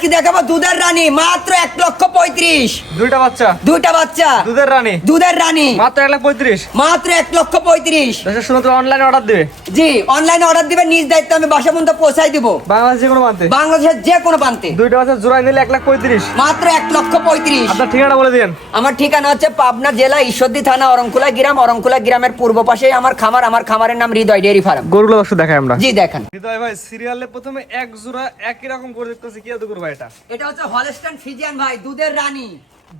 আজকে দেখাবো দুধের রানী মাত্র এক লক্ষ পঁয়ত্রিশ। দুইটা বাচ্চা। দুইটা বাচ্চা। দুধের রানী। দুধের রানী। মাত্র এক লাখ পঁয়ত্রিশ। মাত্র এক লক্ষ পঁয়ত্রিশ। তো অনলাইনে অর্ডার দিবে। জি অনলাইনে অর্ডার দিবেন নিজ দায়িত্ব আমি বাসা পর্যন্ত পৌঁছাই দিব। বাংলাদেশ যে কোনো মানতে বাংলাদেশের যে কোনো প্রান্তে। দুইটা বাচ্চা জোড়াই নিলে এক লাখ পঁয়ত্রিশ। মাত্র এক লক্ষ পঁয়ত্রিশ। আপনার ঠিকানা বলে দিন আমার ঠিকানা হচ্ছে পাবনা জেলা ঈশ্বরদী থানা অরংকুলা গ্রাম। অরংকুলা গ্রামের পূর্ব পাশে আমার খামার। আমার খামারের নাম হৃদয় ডেয়ারি ফার্ম। গরুগুলো দেখাই আমরা। জি দেখেন। হৃদয় ভাই সিরিয়ালে প্রথমে এক জোড়া একই রকম করে দেখতেছি। কি এত করব এটা। এটা হচ্ছে হলস্টান ফিজিয়ান ভাই দুধের রানী।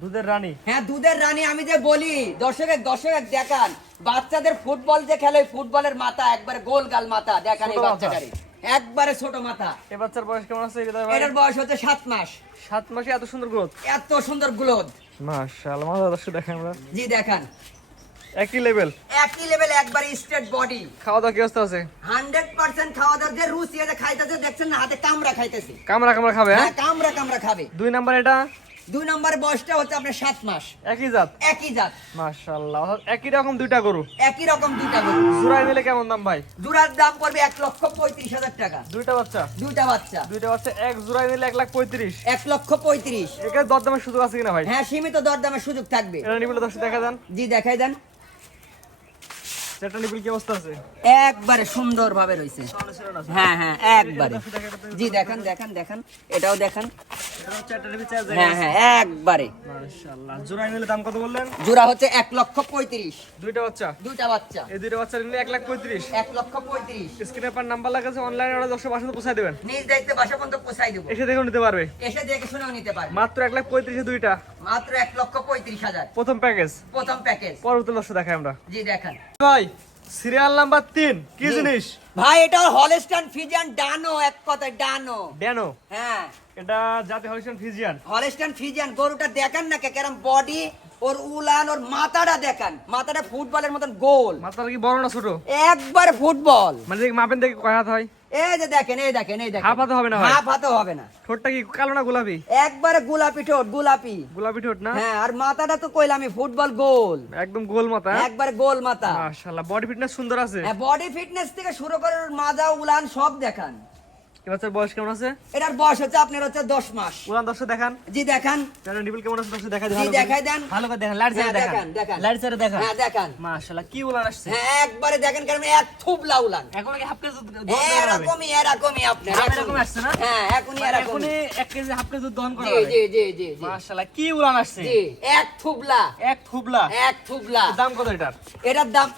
দুধের রানী? হ্যাঁ দুধের রানী আমি যে বলি দর্শকের দর্শকের দেখান বাচ্চাদের ফুটবল যে খেলে ফুটবলের মাথা একবারে গোল গাল মাথা দেখান এই ছোট মাথা। বাচ্চাটারে একবারে ছোট মাথা। এ বাচ্চার বয়স কেমন আছে এটার বয়স হচ্ছে সাত মাস। সাত মাসে এত সুন্দর গ্রোথ? এত সুন্দর গ্লোদ মাশাআল্লাহ মাথা দেখাই আমরা। জি দেখান। একই লেভেল একই লেভেল একবারে স্ট্রেট বডি খাওয়া দাওয়া কি অবস্থা আছে? হান্ড্রেড পার্সেন্ট খাওয়া দাওয়ার যে রুচি এটা খাইতেছে দেখছেন না হাতে কামড়া খাইতেছে। কামরা কামরা খাবে হ্যাঁ? হ্যাঁ কামড়া কামড়া খাবে। দুই নাম্বার এটা? দুই নম্বর বয়সটা হচ্ছে আপনার সাত মাস। একই জাত? একই জাত। মাশাআল্লাহ একই রকম দুইটা গরু। একই রকম দুইটা গরু। জোড়াই নিলে কেমন দাম ভাই? জোড়ার দাম পড়বে এক লক্ষ পঁয়ত্রিশ হাজার টাকা। দুইটা বাচ্চা? দুইটা বাচ্চা। দুইটা বাচ্চা এক জোড়াই নিলে এক লাখ পঁয়ত্রিশ। এক লক্ষ পঁয়ত্রিশ। এখানে দরদামের সুযোগ আছে কিনা ভাই? হ্যাঁ সীমিত দরদামের সুযোগ থাকবে। এটা নিবিলে দর্শক দেখা দেন। জি দেখাই দেন। সেটা কি অবস্থা আছে? একবারে সুন্দর ভাবে রয়েছে হ্যাঁ হ্যাঁ একবারে। জি দেখেন দেখেন দেখেন এটাও দেখেন। হ্যাঁ হ্যাঁ একবারে। মাশাআল্লাহ। জোড়াই নিলে দাম কত বললেন? জোড়া হচ্ছে এক লক্ষ পঁয়ত্রিশ। দুইটা বাচ্চা? দুইটা বাচ্চা। এই দুইটা বাচ্চা নিলে এক লাখ পঁয়ত্রিশ। এক লক্ষ পঁয়ত্রিশ। স্ক্রিনে পার নাম্বার লাগাছে অনলাইনে অর্ডার দর্শক বাসাতে পৌঁছায় দেবেন। নিজ দায়িত্বে বাসা পর্যন্ত পোষাই দেবো। এসে দেখে নিতে পারবে। এসে দেখে শুনেও নিতে পারবে। মাত্র এক লাখ পঁয়ত্রিশে দুইটা। মাত্র এক লক্ষ পঁয়ত্রিশ হাজার। প্রথম প্যাকেজ প্রথম প্যাকেজ পরবর্তী দর্শক দেখাই আমরা। জি দেখেন। ভাই সিরিয়াল নাম্বার তিন কি জিনিস? ভাই এটা হলস্টান ফিজিয়ান ডানো এক কথায় ডানো ড্যানো হ্যাঁ। এটা জাতি হলিস্টান ফিজিয়ান হলস্টান ফিজিয়ান গরুটা দেখান না কেরম বডি ওর উলান ওর মাথাটা দেখান। মাথাটা ফুটবলের মতন গোল। মাথাটা কি বড় না ছোট? একবার ফুটবল। মানে মাপেন দেখে কয় হাত হয়? এই যে দেখেন এই দেখেন এই দেখেন। হাফ হাতে হবে না হাফ হাতে হবে না। ঠোঁটটা কি কালো না গোলাপি? একবারে গোলাপি ঠোঁট গোলাপি। গোলাপি ঠোঁট না? হ্যাঁ আর মাথাটা তো কইলাম আমি ফুটবল গোল। একদম গোল মাথা একবারে গোল মাথা। মাশাআল্লাহ বডি ফিটনেস সুন্দর আছে। হ্যাঁ বডি ফিটনেস থেকে শুরু করে মাজা উলান সব দেখান। এ বাচ্চার বয়স কেমন আছে? এটার বয়স হচ্ছে আপনার হচ্ছে দশ মাস। উলান দর্শক দেখান। জি দেখান। তাহলে নিবিল কেমন আছে দর্শক দেখা জি দেখাই দেন। ভালো করে দেখেন লাইট হ্যাঁ, দেখান। লাইট সাইডে দেখান। হ্যাঁ দেখান। মাশাআল্লাহ কি উলান আসছে? হ্যাঁ একবারে দেখেন কারণ এক থুবলা উলান এখন কি হাফ কেজি দুধ এরকমই এরকমই আপনার এরকম আসছে না? হ্যাঁ এখনই এরকমই। এখনই এক কেজি হাফ কেজি দুধ দহন করা হবে জি জি জি জি। মাশাআল্লাহ কি উলান আসছে? জি এক থুবলা। এক থুবলা। এক থুবলা। দাম কত এটার? এটার দাম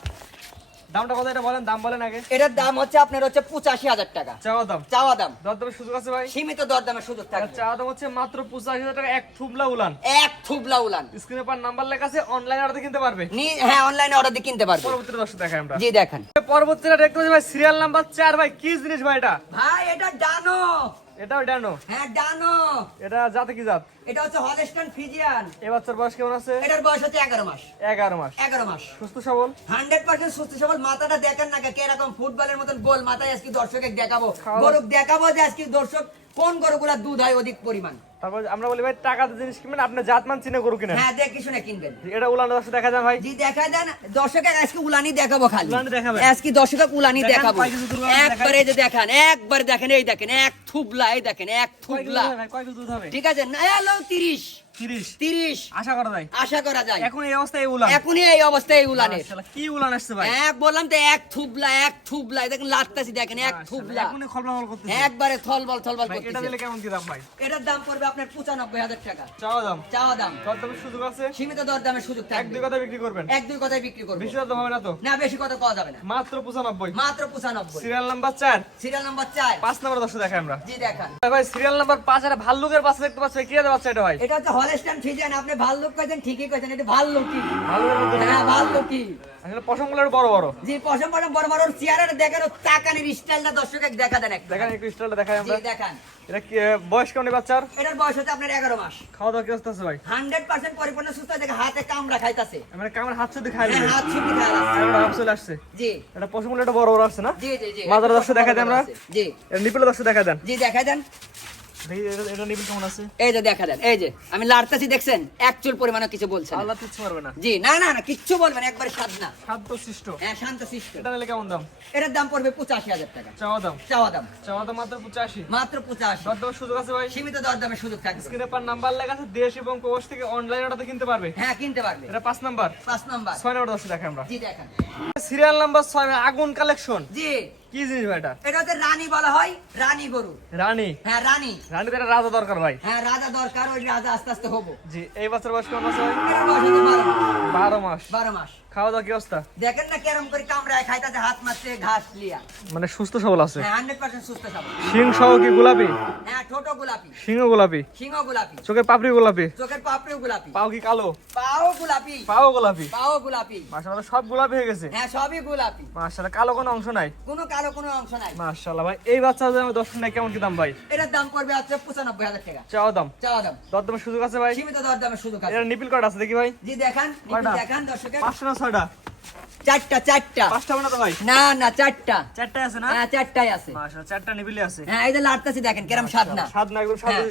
দামটা কত এটা বলেন? দাম বলেন আগে। এটার দাম হচ্ছে আপনার হচ্ছে পঁচাশি হাজার টাকা। চাওয়া দাম। চাওয়া দাম। দরদামের সুযোগ আছে ভাই? সীমিত দরদামের সুযোগ থাকবে। চাওয়া দাম হচ্ছে মাত্র পঁচাশি হাজার টাকা এক থুবলা উলান। এক থুবলা উলান। স্ক্রিনে পার নাম্বার লেখা আছে অনলাইন অর্ডার কিনতে পারবে। হ্যাঁ অনলাইনে অর্ডার দিয়ে কিনতে পারবে। পরবর্তী দর্শক দেখাই আমরা। জি দেখেন। পরবর্তীটা দেখতে পাচ্ছি ভাই সিরিয়াল নাম্বার চার ভাই কি জিনিস ভাই এটা? ভাই এটা ডানো। এটাও ডানো। হ্যাঁ ডানো। এটা জাতে কি জাত? এটা হচ্ছে এ বাচ্চার বয়স কেমন আছে? এটার বয়স হচ্ছে এগারো মাস। এগারো মাস। এগারো মাস। সুস্থ সবল? হান্ড্রেড পার্সেন্ট সুস্থ সবল। মাথাটা দেখেন না কীরকম ফুটবলের মতন গোল। মাথায় আজকে দর্শককে দেখাবো। গরুক দেখাবো যে আজকে দর্শক কোন গরুগুলা দুধ হয় অধিক পরিমাণ। তারপর আমরা বলি ভাই টাকাতে জিনিস কিনবেন আপনি জাতমান চিনে গরু কিনেন। হ্যাঁ দেখে শুনে কিনবেন। এটা উলান দর্শক দেখা যায় ভাই। জি দেখা দর্শকের আজকে উলানি দেখাবো খালি। উলানি দেখাবেন? আজকে উলানি দেখাবো। একবারে যে দেখান একবারে দেখেন এই দেখেন এক থুবলা এই দেখেন এক থুবলা। কয় দুধ হবে? ঠিক আছে না এলো তিরিশ। তিরিশ? তিরিশ। আশা করা যায়? আশা করা যায়। এখন এই অবস্থায় এই উলান। এখনই এই অবস্থায় এই উলানের। কি উলান আসছে ভাই? এক বললাম তো এক থুবলা এক থুবলা দেখেন দেখেন এক থুবলা। এখনই খলবল করতেছে। একবারে থলবল থলবল ভাই এটা দিলে কেমন কি দাম ভাই? এটার দাম পড়বে আপনার পঁচানব্বই হাজার টাকা। চাওয়া দাম? চাওয়া দাম। দরদামের সুযোগ আছে? সীমিত দরদামের সুযোগ এক দুই কথা বিক্রি করবেন? এক দুই কথায় বিক্রি করব। বেশি দাম হবে না তো? না বেশি কথা কওয়া যাবে না। মাত্র পঁচানব্বই। মাত্র পঁচানব্বই। সিরিয়াল নাম্বার চার? সিরিয়াল নাম্বার চার। পাঁচ নাম্বার দর্শক দেখাই আমরা। জি দেখান। ভাই, সিরিয়াল নাম্বার পাঁচ আর ভাল্লুকের পাশে দেখতে পাচ্ছি কি আছে বাচ্চা এটা ভাই? এটা হচ্ছে হলস্টান ফিজিয়ান আপনি ভাল্লুক কয়েছেন ঠিকই কয়েছেন এটা ভাল্লুকি ভাল্লুকের মধ্যে হ্যাঁ ভাল্লুকি আসলে পশমগুলো বড় বড়। জি পশম পশম বড় বড়। ওর চেয়ারের দেখেন ওর তাকানির স্টাইলটা দর্শকের দেখা দেন একটা দেখেন একটু স্টাইলটা দেখাই জি আমরা। দেখান। এটা কি বয়স কেমন বাচ্চার? এটার বয়স হচ্ছে আপনার এগারো মাস। খাওয়া দাওয়া কি ভাই? হান্ড্রেড পার্সেন্ট পরিপূর্ণ সুস্থ আছে হাতে কামড়া খাইতাছে। মানে কেমন হাত সাথে খাই হ্যাঁ, হাত ছুটি খাওয়া যাচ্ছে। একটা চলে আসছে। জি। এটা পশমগুলো বড় বড় আসছে না? জি জি জি মাদার দর্শক দেখা দেন আমরা। জি। এটা নিপলে দর্শক দেখা দেন। জি দেখাই দেন। এই যে দেখা দেন এই যে আমি লাড়তাছি দেখছেন? এক চুল পরিমাণও কিছু বলছেন আল্লাহ তুচ্ছ মারবে না। জি না না না কিচ্ছু বলবেন একবারে স্বাদ না। খাদ্য সৃষ্ট। হ্যাঁ শান্ত শিষ্ট এটা নিলে কেমন দাম? এটার দাম পড়বে পঁচাশি হাজার টাকা। চাওয়া দাম? চাওয়া দাম। চাওয়া দাম মাত্র পঁচাশি? মাত্র পঁচাশি। দরদামের সুযোগ আছে ভাই? সীমিত দরদামের সুযোগ থাকবে। স্ক্রিনে পার নাম্বার লেখা আছে দেশ এবং প্রবাস থেকে অনলাইন অর্ডার কিনতে পারবে। হ্যাঁ কিনতে পারবে। এটা পাঁচ নাম্বার। পাঁচ নাম্বার। ছয় নাম্বার দশে দেখে আমরা। জি দেখেন। সিরিয়াল নাম্বার ছয় আগুন কালেকশন জি। কি জিনিস ভাই এটা? এটা রানী বলা হয় রানী গরু। রানী? হ্যাঁ রানী। রানী তো রাজা দরকার ভাই। হ্যাঁ রাজা দরকার ওই রাজা আস্তে আস্তে হব। জি এই বছর বয়স কত মাস। বারো মাস। বারো মাস। খাওয়া দাওয়া কি অবস্থা? দেখেন না কেরম করে কামড়ায় খাইতাছে হাত মারছে ঘাস লিয়া। মানে সুস্থ সবল আছে? হ্যাঁ 100% সুস্থ সবল। শিং সহ কি গোলাপি? হ্যাঁ ছোট গোলাপি। শিং গোলাপি? শিং গোলাপি। চোখের পাপড়ি গোলাপি? চোখের পাপড়ি গোলাপি। পাও কি কালো? পাও গোলাপি। পাও গোলাপি? পাও গোলাপি। মাশাআল্লাহ সব গোলাপি হয়ে গেছে? হ্যাঁ সবই গোলাপি। মাশাআল্লাহ কালো কোনো অংশ নাই? কোনো কালো কোনো অংশ নাই। মাশাআল্লাহ ভাই এই বাচ্চা দাম 10 নাই কেমন কি দাম ভাই? এটার দাম করবে আছে 95000 টাকা। চাও দাম? চাও দাম। দরদামের সুযোগ আছে ভাই? সীমিত দরদামের সুযোগ আছে। এটা নিপিল কার্ড আছে দেখি ভাই? জি দেখেন নিপিল দেখান দর্শক 500 ছটা চারটা চারটা। পাঁচটা মানে ভাই না না চারটা। আছে না? হ্যাঁ চারটাই আছে। চারটা নিবিলে আছে। হ্যাঁ এই যে লাটতাছি দেখেন একদম হ্যাঁ,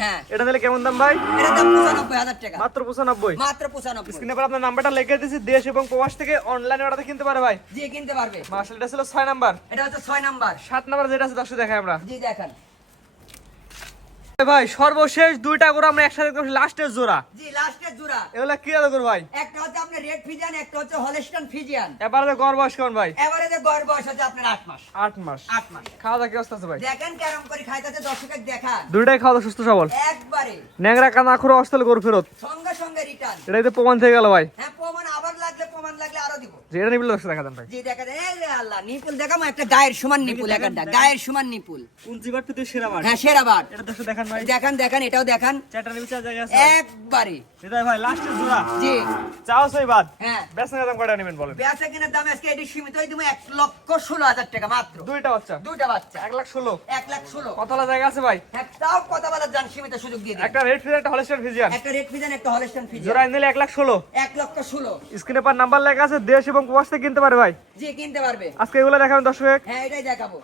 হ্যাঁ এটা তাহলে কেমন দাম ভাই? এটা দাম 95000 টাকা। মাত্র 95 মাত্র 95 স্ক্রিনে পর আপনার নাম্বারটা লিখে দিয়েছি দেশ এবং প্রবাস থেকে অনলাইনে অর্ডার কিনতে পারে ভাই। জি কিনতে পারবে। মাশাআল্লাহ এটা ছিল 6 নাম্বার। এটা হচ্ছে 6 নাম্বার। 7 নাম্বার যেটা আছে দর্শক দেখাই আমরা। জি ভাই সর্বশেষ দুইটা করে আমরা একসাথে দেখতে লাস্টের জোড়া। জি লাস্টের জোড়া। এগুলা কি আদা করব ভাই? একটা হচ্ছে আপনার রেড ফিজিয়ান একটা হচ্ছে হলেস্টন ফিজিয়ান এবারে গড় বয়স কেমন ভাই? এভারেজে গড় বয়স হচ্ছে আপনার আট মাস। আট মাস। আট মাস। খাওয়া দাওয়া কি অবস্থা আছে ভাই? দেখেন কেরম করে খাইতেছে দর্শকের দেখান। দুইটাই খাওয়া দাওয়া সুস্থ সবল। একবারে। ন্যাংরা কানা খুঁড়ো অস্থল গরু ফেরত। সঙ্গে সঙ্গে রিটার্ন এটাই তো প্রমাণ থেকে গেল ভাই। হ্যাঁ প্রমাণ আবার লাগলে প্রমাণ লাগলে নিপুল দশ দেখা দেন ভাই। জি দেখা যায় আল্লাহ নিপুল দেখাম একটা গায়ের সমান নিপুল একটা গায়ের সমান নিপুল। উনজিবার তো সেরা বার হ্যাঁ সেরা বার। এটা দেখান ভাই। দেখান দেখান এটাও দেখান। চ্যাটার নিপুল আছে। একবারে। এটাই ভাই লাস্টের জোড়া। জি। চাও সেই বাদ হ্যাঁ বেসন দাম কয়টা নেবেন বলেন? বেচা কিনার দাম আজকে এটি সীমিত দিব এক লক্ষ ষোলো হাজার টাকা মাত্র। দুইটা বাচ্চা? দুইটা বাচ্চা। এক লাখ ষোলো? এক লাখ ষোলো। কতলা জায়গা আছে ভাই? হ্যাঁ তাও কথা বলার জান সীমিত সুযোগ দিয়ে একটা রেড একটা হলিস্টার ফিজিয়ান একটা রেড ফিজান একটা জোড়া নিলে এক লাখ ষোলো। এক লক্ষ ষোলো। স্ক্রিনে পার নাম্বার লেখা আছে দেশ এবং প্রবাস থেকে কিনতে পারে ভাই? জি কিনতে পারবে। আজকে এগুলো দেখাবেন দর্শক হ্যাঁ এটাই দেখাবো।